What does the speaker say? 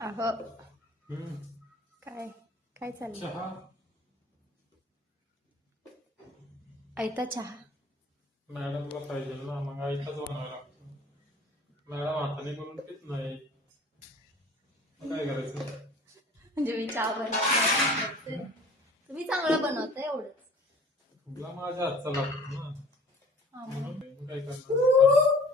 अहो हम्म. काय काय चाललंय? चहा आयता चहा. मॅडमला पाहिजे ना, मग आईचाच बनावं लागतो. मॅडम हाताने करून पित नाही, मग काय करायचं? म्हणजे मी चहा बनवते, तुम्ही चांगलं बनवताय एवढंच. तुला माझ्या हातचा लागतो ना, हा, म्हणून काय करणार.